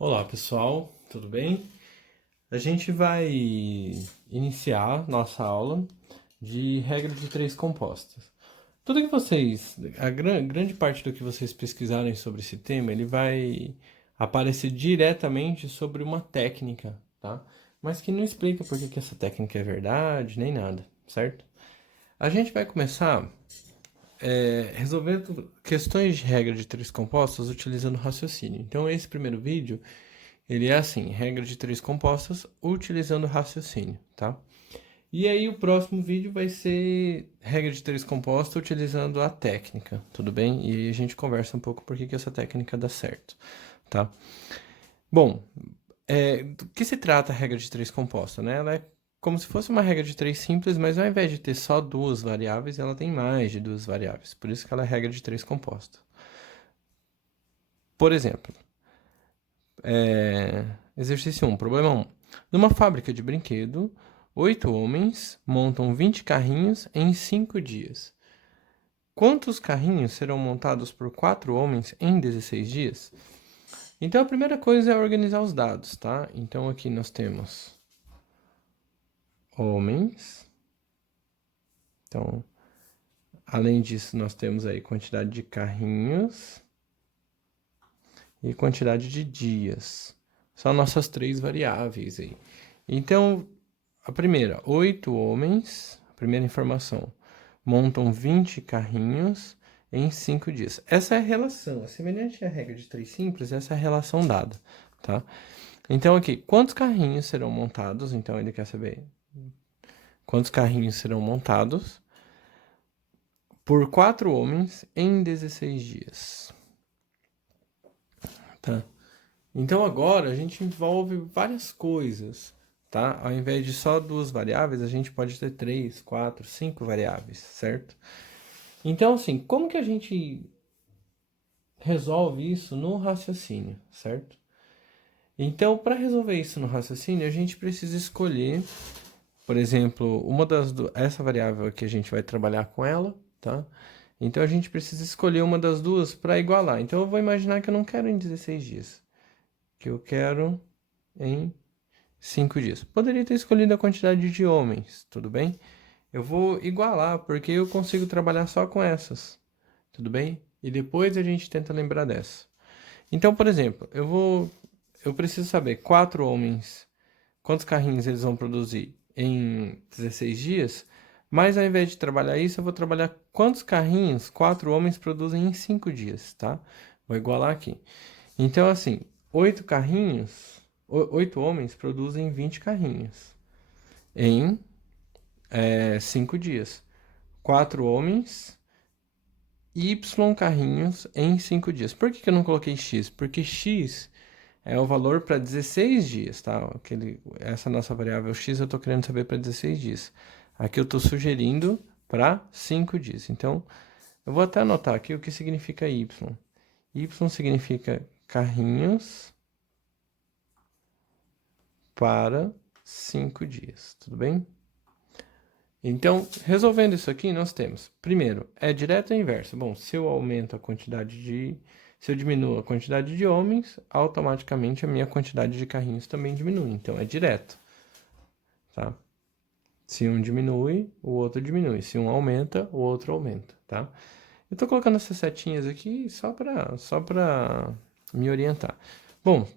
Olá pessoal, tudo bem? A gente vai iniciar nossa aula de regra de três compostas. Tudo que vocês, grande parte do que vocês pesquisarem sobre esse tema, ele vai aparecer diretamente sobre uma técnica, tá? Mas que não explica por que essa técnica é verdade, nem nada, certo? A gente vai começar resolvendo questões de regra de três compostas utilizando raciocínio. Então, esse primeiro vídeo ele é assim, regra de três compostas utilizando raciocínio, tá? E aí o próximo vídeo vai ser regra de três compostas utilizando a técnica, tudo bem? E aí a gente conversa um pouco por que essa técnica dá certo, tá? Bom, do que se trata a regra de três composta, né? Ela é como se fosse uma regra de três simples, mas ao invés de ter só duas variáveis, ela tem mais de duas variáveis. Por isso que ela é regra de três composta. Por exemplo, exercício 1, problema 1. Numa fábrica de brinquedo, 8 homens montam 20 carrinhos em 5 dias. Quantos carrinhos serão montados por 4 homens em 16 dias? Então, a primeira coisa é organizar os dados, tá? Então, aqui nós temos homens. Então, além disso, nós temos aí quantidade de carrinhos e quantidade de dias. São nossas três variáveis aí. Então, a primeira, 8 homens, a primeira informação, montam 20 carrinhos em 5 dias. Essa é a relação, semelhante à regra de três simples, essa é a relação dada, tá? Então, aqui, quantos carrinhos serão montados? Então, ele quer saber quantos carrinhos serão montados por 4 homens em 16 dias, tá? Então, agora, a gente envolve várias coisas, tá? Ao invés de só duas variáveis, a gente pode ter 3, 4, 5 variáveis, certo? Então, assim, como que a gente resolve isso no raciocínio, certo? Então, para resolver isso no raciocínio, a gente precisa escolher, por exemplo, essa variável aqui a gente vai trabalhar com ela, tá? Então, a gente precisa escolher uma das duas para igualar. Então, eu vou imaginar que eu não quero em 16 dias, que eu quero em 5 dias. Poderia ter escolhido a quantidade de homens, tudo bem? Eu vou igualar, porque eu consigo trabalhar só com essas, tudo bem? E depois a gente tenta lembrar dessa. Então, por exemplo, eu preciso saber 4 homens, quantos carrinhos eles vão produzir em 16 dias, mas ao invés de trabalhar isso, eu vou trabalhar quantos carrinhos 4 homens produzem em 5 dias, tá? Vou igualar aqui. Então, assim, 8 homens produzem 20 carrinhos em 5 dias. 4 homens y carrinhos em 5 dias. Por que eu não coloquei x? Porque x é o valor para 16 dias, tá? Essa nossa variável x eu estou querendo saber para 16 dias. Aqui eu estou sugerindo para 5 dias. Então, eu vou até anotar aqui o que significa y. Y significa carrinhos para 5 dias, tudo bem? Então, resolvendo isso aqui, nós temos, primeiro, é direto ou inverso. Bom, se eu aumento a quantidade de... Se eu diminuo a quantidade de homens, automaticamente a minha quantidade de carrinhos também diminui. Então, é direto, tá? Se um diminui, o outro diminui. Se um aumenta, o outro aumenta, tá? Eu tô colocando essas setinhas aqui só pra me orientar. Bom,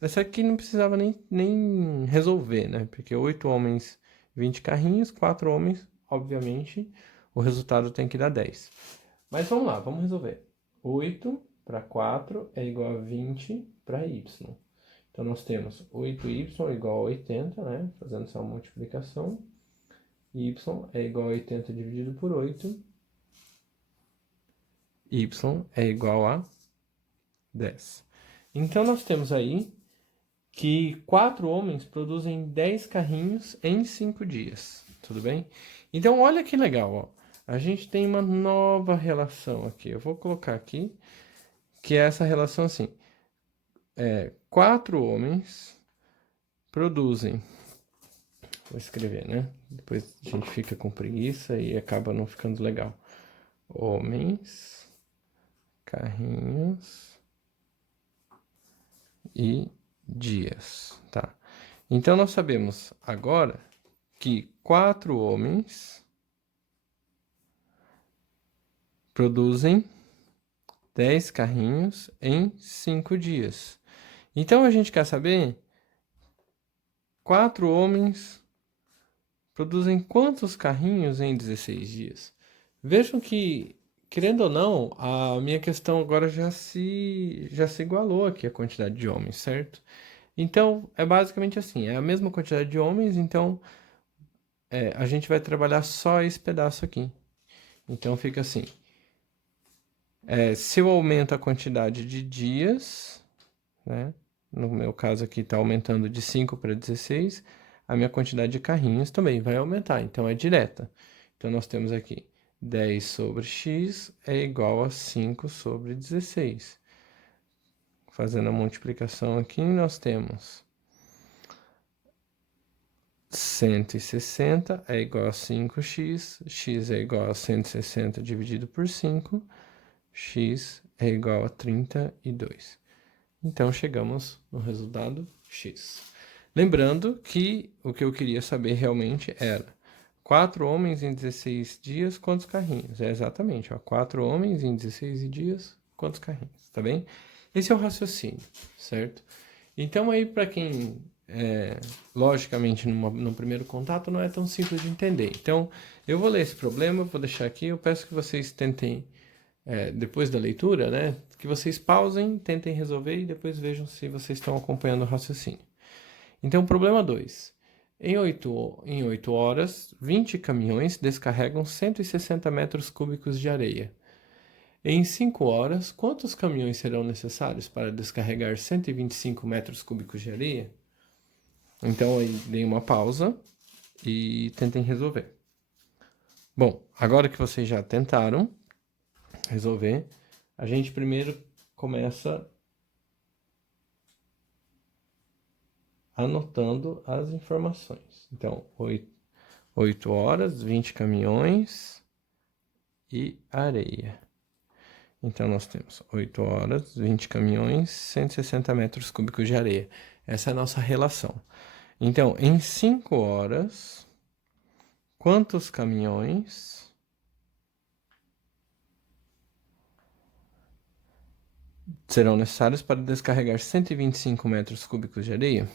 essa aqui não precisava nem resolver, né? Porque 8 homens, 20 carrinhos, 4 homens, obviamente, o resultado tem que dar 10. Mas vamos lá, vamos resolver. 8 para 4 é igual a 20 para y. Então, nós temos 8y igual a 80, né? Fazendo essa multiplicação. Y é igual a 80 dividido por 8. Y é igual a 10. Então, nós temos aí que 4 homens produzem 10 carrinhos em 5 dias, tudo bem? Então, olha que legal, ó. A gente tem uma nova relação aqui. Eu vou colocar aqui, que é essa relação assim. 4 homens produzem... Vou escrever, né? Depois a gente fica com preguiça e acaba não ficando legal. Homens, carrinhos e dias, tá? Então, nós sabemos agora que 4 homens produzem 10 carrinhos em 5 dias. Então, a gente quer saber 4 homens produzem quantos carrinhos em 16 dias? Vejam que, querendo ou não, a minha questão agora já se igualou aqui a quantidade de homens, certo? Então, é basicamente assim, é a mesma quantidade de homens, então a gente vai trabalhar só esse pedaço aqui. Então, fica assim, se eu aumento a quantidade de dias, né? No meu caso aqui está aumentando de 5 para 16, a minha quantidade de carrinhos também vai aumentar, então é direta. Então, nós temos aqui 10 sobre x é igual a 5 sobre 16. Fazendo a multiplicação aqui, nós temos 160 é igual a 5x, x é igual a 160 dividido por 5, x é igual a 32. Então, chegamos no resultado x. Lembrando que o que eu queria saber realmente era 4 homens em 16 dias, quantos carrinhos? É exatamente, ó, 4 homens em 16 dias, quantos carrinhos, tá bem? Esse é o raciocínio, certo? Então, aí, para quem, logicamente, no primeiro contato, não é tão simples de entender. Então, eu vou ler esse problema, vou deixar aqui, eu peço que vocês tentem, depois da leitura, né, que vocês pausem, tentem resolver e depois vejam se vocês estão acompanhando o raciocínio. Então, problema 2. Em 8 horas, 20 caminhões descarregam 160 metros cúbicos de areia. Em 5 horas, quantos caminhões serão necessários para descarregar 125 metros cúbicos de areia? Então, aí, deem uma pausa e tentem resolver. Bom, agora que vocês já tentaram resolver, a gente primeiro começa anotando as informações. Então, 8 horas, 20 caminhões e areia. Então, nós temos 8 horas, 20 caminhões, 160 metros cúbicos de areia. Essa é a nossa relação. Então, em 5 horas, quantos caminhões serão necessários para descarregar 125 metros cúbicos de areia?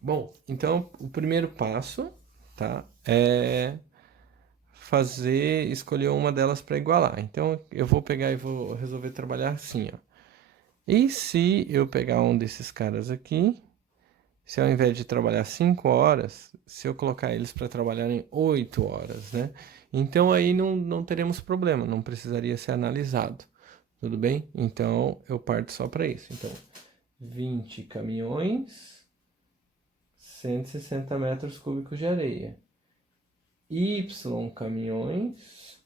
Bom, então o primeiro passo, tá, é escolher uma delas para igualar. Então eu vou pegar e vou resolver trabalhar assim, ó. E se eu pegar um desses caras aqui, se ao invés de trabalhar 5 horas, se eu colocar eles para trabalhar em 8 horas, né? Então aí não teremos problema, não precisaria ser analisado. Tudo bem? Então eu parto só para isso. Então, 20 caminhões, 160 metros cúbicos de areia. Y caminhões,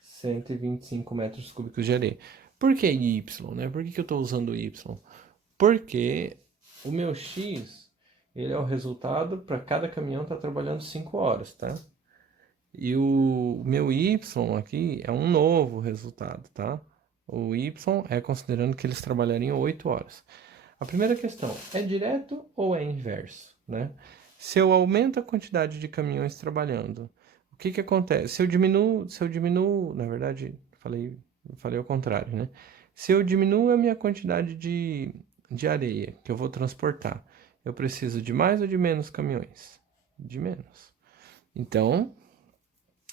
125 metros cúbicos de areia. Por que Y, né? Por que eu estou usando Y? Porque o meu X, ele é o resultado para cada caminhão estar trabalhando 5 horas, tá? E o meu Y aqui é um novo resultado, tá? O Y é considerando que eles trabalhariam 8 horas. A primeira questão, é direto ou é inverso, né? Se eu aumento a quantidade de caminhões trabalhando, o que acontece? Se eu diminuo, na verdade, falei ao contrário, né? Se eu diminuo a minha quantidade de areia que eu vou transportar, eu preciso de mais ou de menos caminhões? De menos. Então,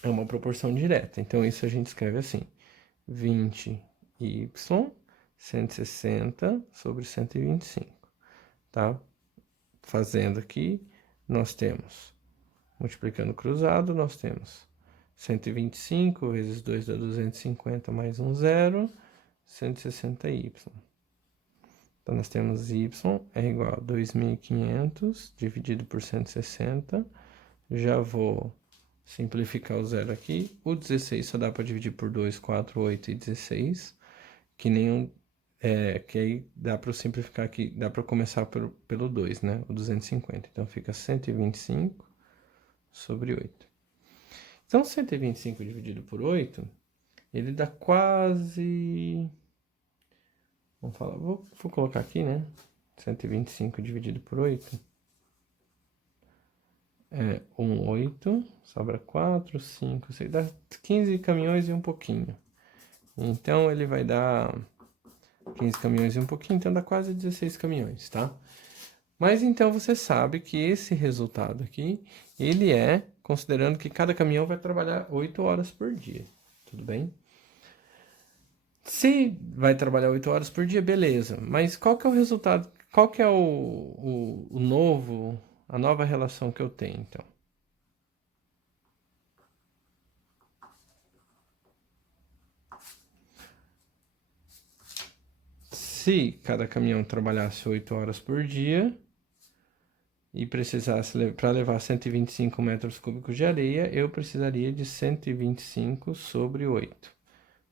é uma proporção direta. Então, isso a gente escreve assim: 20y 160 sobre 125, tá? Fazendo aqui, nós temos, multiplicando cruzado, nós temos 125 vezes 2 dá 250 mais um zero, 160y. Então, nós temos y é igual a 2.500 dividido por 160. Já vou simplificar o zero aqui. O 16 só dá para dividir por 2, 4, 8 e 16. Que aí dá para simplificar aqui, dá para começar pelo 2, né? O 250. Então, fica 125 sobre 8. Então, 125 dividido por 8, ele dá quase... Vamos falar, vou colocar aqui, né? 125 dividido por 8. É 8, sobra 4, 5, 6, dá 15 caminhões e um pouquinho. Então, ele vai dar 15 caminhões e um pouquinho, então dá quase 16 caminhões, tá? Mas então você sabe que esse resultado aqui, ele é considerando que cada caminhão vai trabalhar 8 horas por dia, tudo bem? Se vai trabalhar 8 horas por dia, beleza. Mas qual que é o resultado? Qual que é a nova relação que eu tenho, então? Se cada caminhão trabalhasse 8 horas por dia e precisasse, para levar 125 metros cúbicos de areia, eu precisaria de 125 sobre 8.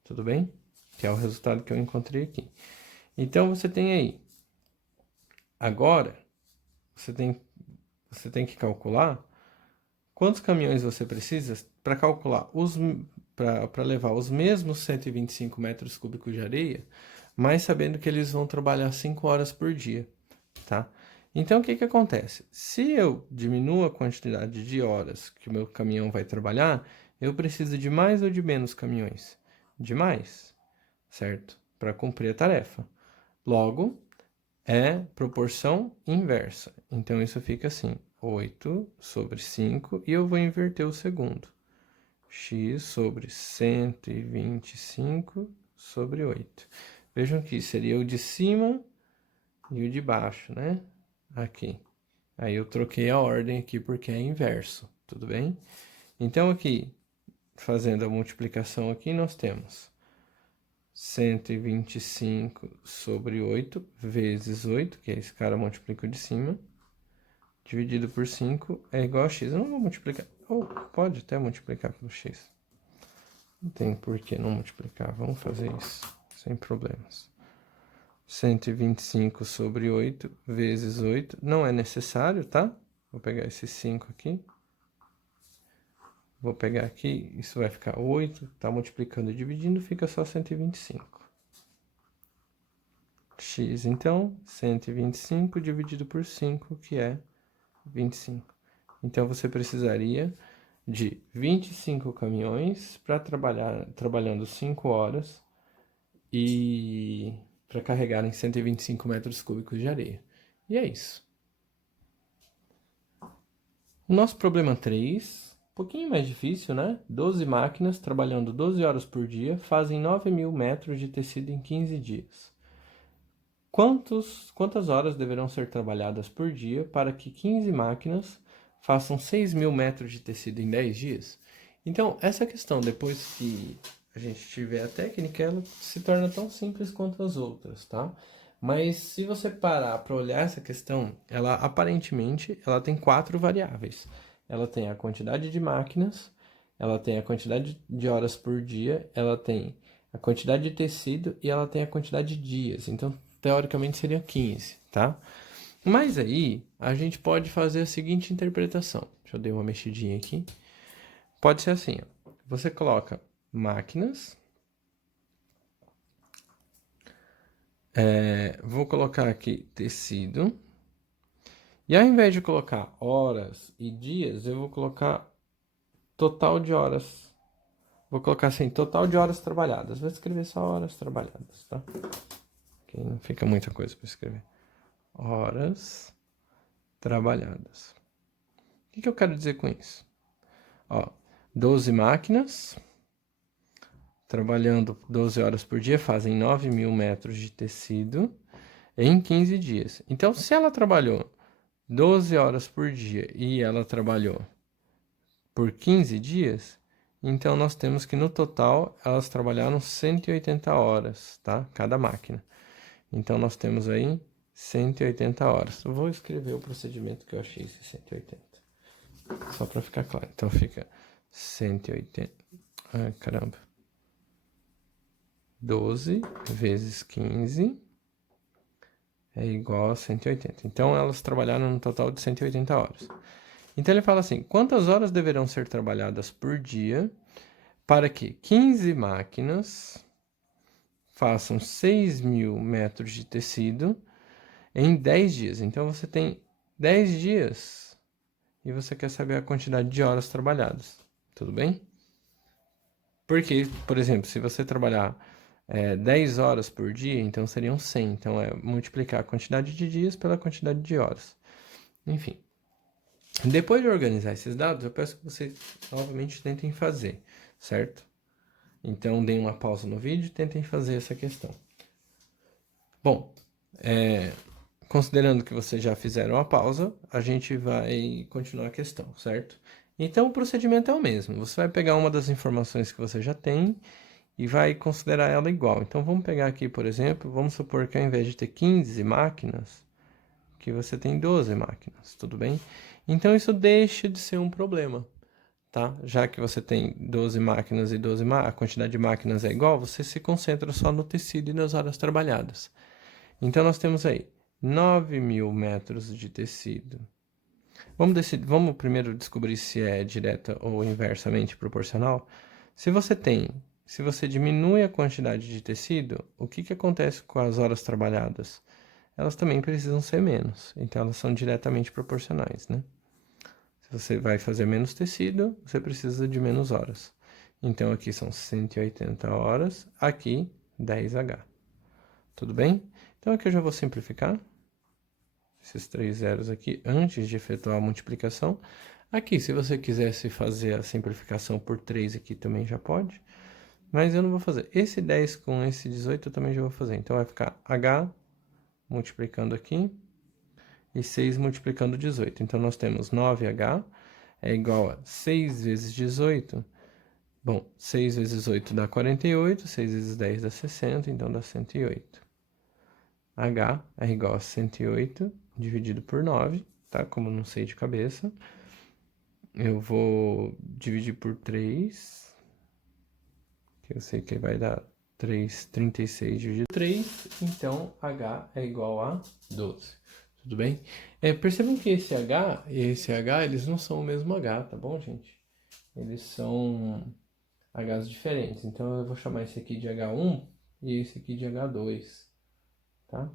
Tudo bem? Que é o resultado que eu encontrei aqui. Então, você tem aí. Agora, você tem que calcular quantos caminhões você precisa para calcular para levar os mesmos 125 metros cúbicos de areia, mas sabendo que eles vão trabalhar 5 horas por dia, tá? Então, o que que acontece? Se eu diminuo a quantidade de horas que o meu caminhão vai trabalhar, eu preciso de mais ou de menos caminhões? De mais, certo? Para cumprir a tarefa. Logo, é proporção inversa. Então, isso fica assim, 8 sobre 5, e eu vou inverter o segundo. X sobre 125 sobre 8. Vejam que seria o de cima e o de baixo, né? Aqui. Aí eu troquei a ordem aqui porque é inverso, tudo bem? Então, aqui, fazendo a multiplicação aqui, nós temos 125 sobre 8 vezes 8, que é esse cara multiplica o de cima, dividido por 5 é igual a x. Eu não vou multiplicar, ou pode até multiplicar pelo x. Não tem por que não multiplicar, vamos fazer isso, sem problemas. 125 sobre 8 vezes 8, não é necessário, tá? Vou pegar esse 5 aqui. Vou pegar aqui, isso vai ficar 8, tá multiplicando e dividindo, fica só 125. X, então, 125 dividido por 5, que é 25. Então, você precisaria de 25 caminhões para trabalhando 5 horas e para carregarem 125 metros cúbicos de areia. E é isso. O nosso problema 3, um pouquinho mais difícil, né? 12 máquinas trabalhando 12 horas por dia fazem 9.000 metros de tecido em 15 dias. Quantas horas deverão ser trabalhadas por dia para que 15 máquinas façam 6.000 metros de tecido em 10 dias? Então, essa questão, depois que a gente tiver a técnica, ela se torna tão simples quanto as outras, tá? Mas se você parar para olhar essa questão, ela aparentemente ela tem 4 variáveis. Ela tem a quantidade de máquinas, ela tem a quantidade de horas por dia, ela tem a quantidade de tecido e ela tem a quantidade de dias. Então, teoricamente seria 15, tá? Mas aí a gente pode fazer a seguinte interpretação. Deixa eu dar uma mexidinha aqui. Pode ser assim, ó. Você coloca máquinas. Vou colocar aqui tecido. E ao invés de colocar horas e dias, eu vou colocar total de horas. Vou colocar assim, total de horas trabalhadas. Vou escrever só horas trabalhadas, tá? Que não fica muita coisa para escrever. Horas trabalhadas. O que eu quero dizer com isso? Ó, 12 máquinas trabalhando 12 horas por dia fazem 9.000 metros de tecido em 15 dias. Então, se ela trabalhou 12 horas por dia e ela trabalhou por 15 dias, então nós temos que no total elas trabalharam 180 horas, tá? Cada máquina. Então nós temos aí 180 horas. Eu vou escrever o procedimento que eu achei esse 180. Só para ficar claro. Então fica 180. Ai, caramba. 12 vezes 15 é igual a 180. Então elas trabalharam no total de 180 horas. Então ele fala assim: quantas horas deverão ser trabalhadas por dia para que 15 máquinas façam 6.000 metros de tecido em 10 dias. Então, você tem 10 dias e você quer saber a quantidade de horas trabalhadas. Tudo bem? Porque, por exemplo, se você trabalhar 10 horas por dia, então seriam 100. Então, é multiplicar a quantidade de dias pela quantidade de horas. Enfim. Depois de organizar esses dados, eu peço que vocês novamente tentem fazer, certo? Então, deem uma pausa no vídeo e tentem fazer essa questão. Bom, considerando que vocês já fizeram a pausa, a gente vai continuar a questão, certo? Então, o procedimento é o mesmo. Você vai pegar uma das informações que você já tem e vai considerar ela igual. Então, vamos pegar aqui, por exemplo, vamos supor que ao invés de ter 15 máquinas, que você tem 12 máquinas, tudo bem? Então, isso deixa de ser um problema, tá? Já que você tem 12 máquinas e a quantidade de máquinas é igual, você se concentra só no tecido e nas horas trabalhadas. Então, nós temos aí 9.000 metros de tecido. Vamos primeiro descobrir se é direta ou inversamente proporcional. Se você diminui a quantidade de tecido, o que acontece com as horas trabalhadas? Elas também precisam ser menos, então elas são diretamente proporcionais, né? Se você vai fazer menos tecido, você precisa de menos horas. Então aqui são 180 horas, aqui 10H. Tudo bem? Então aqui eu já vou simplificar esses 3 zeros aqui antes de efetuar a multiplicação. Aqui, se você quisesse fazer a simplificação por 3 aqui também já pode, mas eu não vou fazer. Esse 10 com esse 18 eu também já vou fazer. Então vai ficar H multiplicando aqui e 6 multiplicando 18. Então nós temos 9H é igual a 6 vezes 18. Bom, 6 vezes 8 dá 48, 6 vezes 10 dá 60, então dá 108. H é igual a 108 dividido por 9, tá? Como não sei de cabeça. Eu vou dividir por 3, que eu sei que vai dar 36 dividido por 3, então H é igual a 12. Tudo bem? Percebam que esse H e esse H, eles não são o mesmo H, tá bom, gente? Eles são Hs diferentes. Então, eu vou chamar esse aqui de H1 e esse aqui de H2, tá?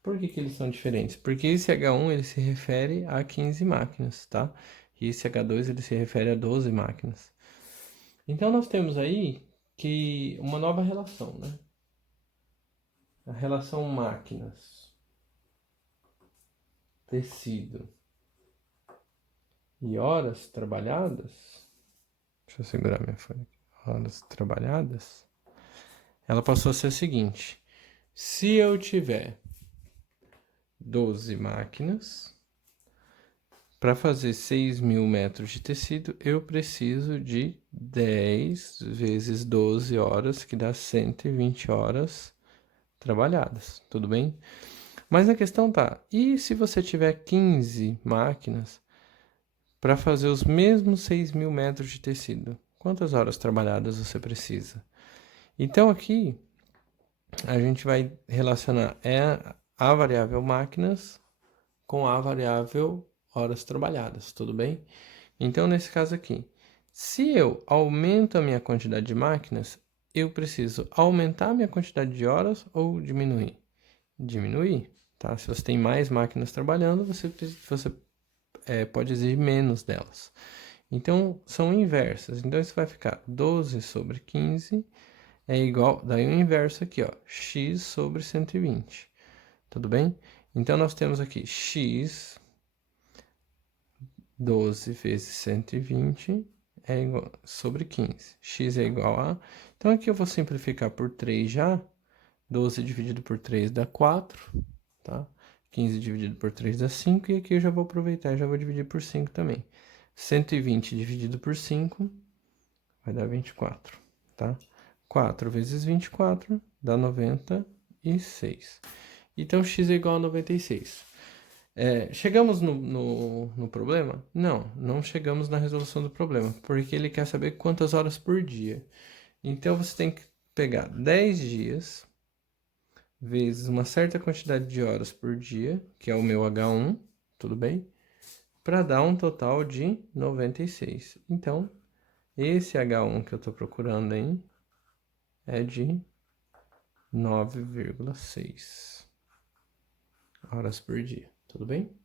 Por que eles são diferentes? Porque esse H1 ele se refere a 15 máquinas, tá? E esse H2 ele se refere a 12 máquinas. Então, nós temos aí que uma nova relação, né? A relação máquinas, tecido e horas trabalhadas. Deixa eu segurar minha folha aqui. Horas trabalhadas. Ela passou a ser a seguinte. Se eu tiver 12 máquinas, para fazer 6.000 metros de tecido, eu preciso de 10 vezes 12 horas, que dá 120 horas trabalhadas, tudo bem? Mas a questão tá, e se você tiver 15 máquinas para fazer os mesmos 6.000 metros de tecido? Quantas horas trabalhadas você precisa? Então aqui a gente vai relacionar a variável máquinas com a variável horas trabalhadas, tudo bem? Então, nesse caso aqui, se eu aumento a minha quantidade de máquinas, eu preciso aumentar a minha quantidade de horas ou diminuir? Diminuir, tá? Se você tem mais máquinas trabalhando, você pode exigir menos delas. Então, são inversas. Então, isso vai ficar 12 sobre 15 é igual, daí o inverso aqui, ó, x sobre 120. Tudo bem? Então, nós temos aqui x 12 vezes 120 é igual sobre 15. X é igual a... Então, aqui eu vou simplificar por 3 já. 12 dividido por 3 dá 4, tá? 15 dividido por 3 dá 5. E aqui eu já vou aproveitar e já vou dividir por 5 também. 120 dividido por 5 vai dar 24, tá? 4 vezes 24 dá 96. Então, x é igual a 96. Chegamos no problema? Não, não chegamos na resolução do problema, porque ele quer saber quantas horas por dia. Então, você tem que pegar 10 dias vezes uma certa quantidade de horas por dia, que é o meu H1, tudo bem? Para dar um total de 96. Então, esse H1 que eu estou procurando aí é de 9,6 horas por dia, tudo bem?